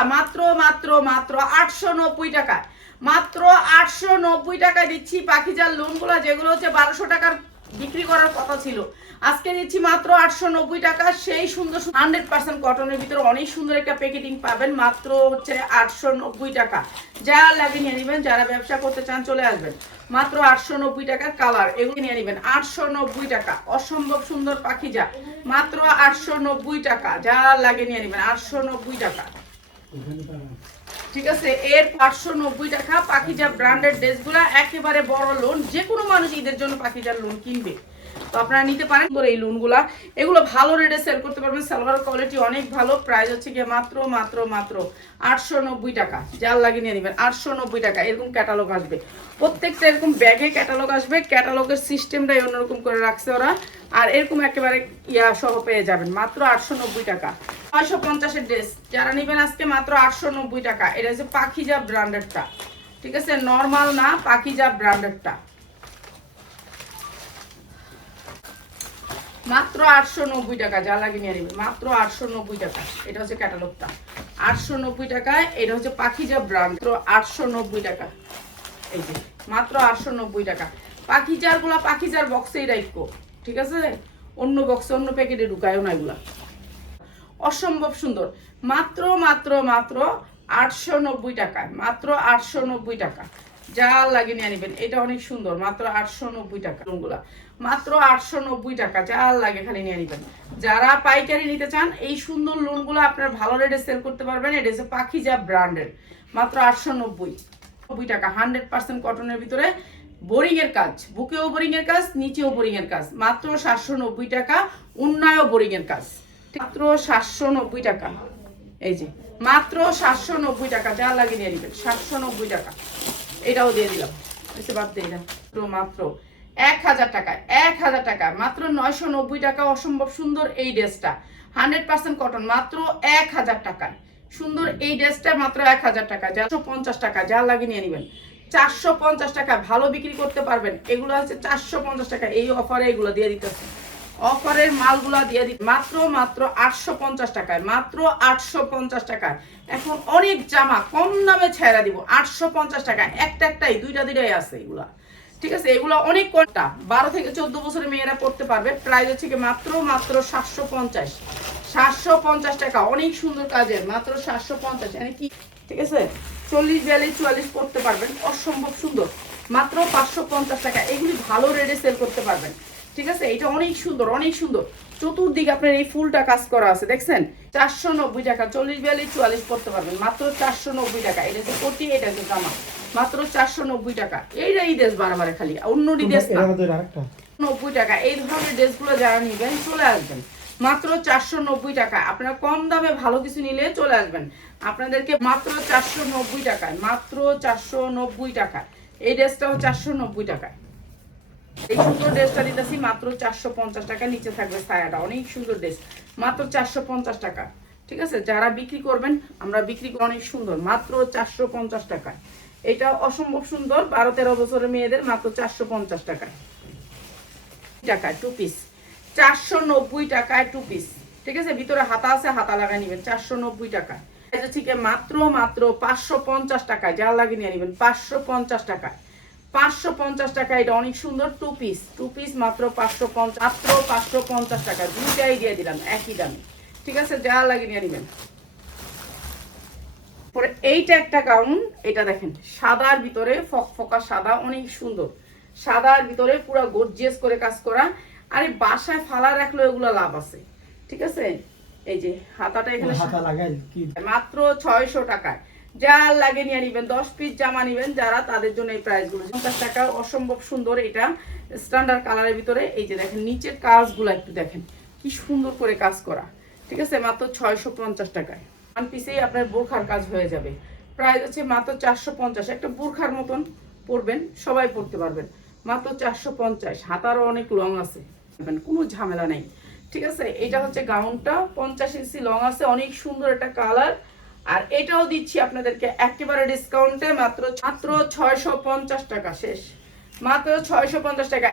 লোনগুলা মাত্র মাত্র মাত্র 890 টাকায়, মাত্র 890 টাকায় দিচ্ছি পাখিজার লোনগুলা, যেগুলো হচ্ছে 1200 টাকার বিক্রি করার কথা ছিল, আজকে দিচ্ছি মাত্র 890 টাকা। সেই সুন্দর 100% কটনের ভিতরে অনেক সুন্দর একটা প্যাকেটিং পাবেন, মাত্র হচ্ছে 890 টাকা। যা লাগে নিয়ে নেবেন, যারা ব্যবসা করতে চান চলে আসবেন, মাত্র 890 টাকার কালার, এগুলো নিয়ে নেবেন 890 টাকা। অসম্ভব সুন্দর পাখিজা, মাত্র 890 টাকা। যা লাগে নিয়ে নেবেন 890 টাকা। ঠিক আছে, এর 590 টাকা পাখিজা ব্র্যান্ডেড ড্রেসগুলা, একেবারে বড় লোন, যে কোনো মানুষ ঈদের জন্য পাখিজার লোন কিনবে, তো আপনারা নিতে পারেন এই লোনগুলা। এগুলো ভালো রেটে সেল করতে পারবেন, সালোয়ার কোয়ালিটি অনেক ভালো। প্রাইস হচ্ছে গিয়ে মাত্র মাত্র মাত্র 890 টাকা। যার লাগিয়ে নিয়ে নেবেন 890 টাকা। এরকম ক্যাটালগ আসবে, প্রত্যেকটা এরকম ব্যাগে ক্যাটালগ আসবে, ক্যাটালগের সিস্টেমটাই অন্যরকম করে রাখছে ওরা। আর এরকম একেবারে ইয়া সহ পেয়ে যাবেন মাত্র 890 টাকা। 950-এর ড্রেস যারা নেবেন আজকে মাত্র 890 টাকা। এটা হচ্ছে পাখিজা ব্র্যান্ডেডটা, ঠিক আছে, নর্মাল না, পাখিজা ব্র্যান্ডেডটা, মাত্র 890 টাকা। যা লাগে নিয়ে নেবেন মাত্র 890 টাকা। এটা হচ্ছে ক্যাটালগটা 890 টাকায়। এটা হচ্ছে পাখিজা ব্র্যান্ড, মাত্র 890 টাকা। এই যে মাত্র 890 টাকা। পাখিজার গুলা পাখিজার বক্সেই রাখবো, ঠিক আছে, অন্য বক্সে অন্য প্যাকেটে ঢুকায়ও না এগুলা। অসম্ভব সুন্দর, মাত্র মাত্র মাত্র 890 টাকায়, মাত্র 890 টাকা। যা লাগে নিয়ে নেবেন, এটা অনেক সুন্দর, মাত্র 890 টাকা। লোনগুলা মাত্র 890 টাকা, যা লাগে খালি নিয়ে নেবেন। যারা পাইকারি নিতে চান এই সুন্দর লোনগুলো আপনারা ভালো রেটে সেল করতে পারবেন। এটা হচ্ছে পাখিজা ব্র্যান্ডের, মাত্র 890 টাকা। 100% কটনের ভিতরে, বোরিং এর কাজ, বুকেও বোরিং এর কাজ, নিচেও বোরিং এর কাজ, মাত্র 790 টাকা। উন্নয়ও বোরিং এর কাজ, মাত্র 790 টাকা। এই যে মাত্র 790 টাকা। যা লাগে নিয়ে নেবেন 790 টাকা। এটাও দিয়ে দিলাম, বাদ দিয়ে দিলাম মাত্র 1000 টাকা। 1000 টাকা, মাত্র 990 টাকা। অসম্ভব সুন্দর এই ড্রেসটা, 100% কটন, মাত্র 1000 টাকায়। সুন্দর এই ড্রেসটা মাত্র 1000 টাকা। 450 টাকা। যা লাগে নিয়ে নেবেন 450 টাকা। ভালো বিক্রি করতে পারবেন। এগুলো হচ্ছে 450 টাকা। এই অফারে এগুলো দিয়ে দিতেছে, অফারের মালগুলা দিয়ে দিই মাত্র মাত্র 850 টাকায়, মাত্র 850 টাকায়। এখন অনেক জামা কম দামে ছেড়ে দিব 850 টাকায়। একটাই দুইটাই আছে এগুলা, ঠিক আছে, এগুলো অনেক কমটা। 12 থেকে 14 বছরের মেয়েরা পড়তে পারবে। প্রাইস হচ্ছে কি মাত্র মাত্র 750 টাকা। অনেক সুন্দর কাজের, মাত্র 750। মানে কি, ঠিক আছে, 40, 42, 44 পড়তে পারবেন। অসম্ভব সুন্দর, মাত্র 550 টাকা। এগুলি ভালো রেটে সেল করতে পারবেন, ঠিক আছে। এটা অনেক সুন্দর, অনেক সুন্দর। চতুর্দিকে আপনার এই ফুলটা কাজ করা আছে, দেখছেন, 490 টাকা। 40, 42, 44 পড়তে পারবেন, মাত্র 490 টাকা। এটা হচ্ছে কোটি, এটা হচ্ছে জামা, মাত্র 490 টাকা। এইটাই ড্রেস বারবার খালি, অন্য ড্রেস না, 90 টাকা। এই ধরনের ড্রেসগুলো যারা নিবেন চলে আসবেন মাত্র 490 টাকা। আপনারা কম দামে ভালো কিছু নিলে চলে আসবেন, আপনাদেরকে মাত্র 490 টাকায়, মাত্র 490 টাকা। এই ড্রেসটাও 490 টাকায়। এই সুন্দর ড্রেসটা দিতেছি মাত্র 450 টাকা। নিচে থাকবে ছায়াটা, অনেক সুন্দর ড্রেস, মাত্র 450 টাকা, ঠিক আছে। যারা বিক্রি করবেন, আমরা বিক্রি করি অনেক সুন্দর, মাত্র 450 টাকা। এটা অসম্ভব সুন্দর, 12-13 বছরের মেয়েদের, মাত্র 450 টাকায়। টাকায় টু পিস, 490 টাকায় টু পিস, ঠিক আছে। ভিতরে হাতা আছে, হাতা লাগাই নিবেন 490 টাকা। মাত্র মাত্র 550 টাকায়। যা লাগিয়ে নিয়ে নিবেন 550 টাকায়, 550 টাকা। এটা অনেক সুন্দর টু পিস, টু পিস মাত্র 550, মাত্র 550 টাকা। দুইটাই দিয়ে দিলাম একই দামে, ঠিক আছে। যা লাগিয়ে নিয়ে নিবেন। পরে এইটা একটা গাউন, এটা দেখেন সাদার ভিতরে ফকফকা সাদা, অনেক সুন্দর, সাদার ভিতরে পুরো গর্জিয়াস করে কাজ করা। আরে বাসায় ফালা রাখলে এগুলো লাভ আছে, ঠিক আছে। এই যে হাতাটা এখানে মাত্র 600 টাকায়। যা লাগে নিয়ে নিবেন, 10 পিস জামা নিবেন যারা, তাদের জন্য এই প্রাইস গুলো 50 টাকা। অসম্ভব সুন্দর, এটা স্ট্যান্ডার্ড কালারের ভিতরে। এই যে দেখেন নিচের কাজগুলো একটু দেখেন কি সুন্দর করে কাজ করা, ঠিক আছে, মাত্র 650 টাকায়। ওয়ান পিসেই আপনার বোরখার কাজ হয়ে যাবে। প্রাইস হচ্ছে মাত্র 450। একটা বোরখার মতন পরবেন, সবাই পরতে পারবেন, মাত্র 450। হাতারও অনেক লং আছে, কোনো ঝামেলা নেই, ঠিক আছে। এটা হচ্ছে গাউনটা, 50 ইঞ্চি লং আছে, অনেক সুন্দর একটা কালার। আর এটাও দিচ্ছি আপনাদেরকে একেবারে ডিসকাউন্টে, মাত্র 650 টাকা। শেষ, মাত্র 650 টাকা।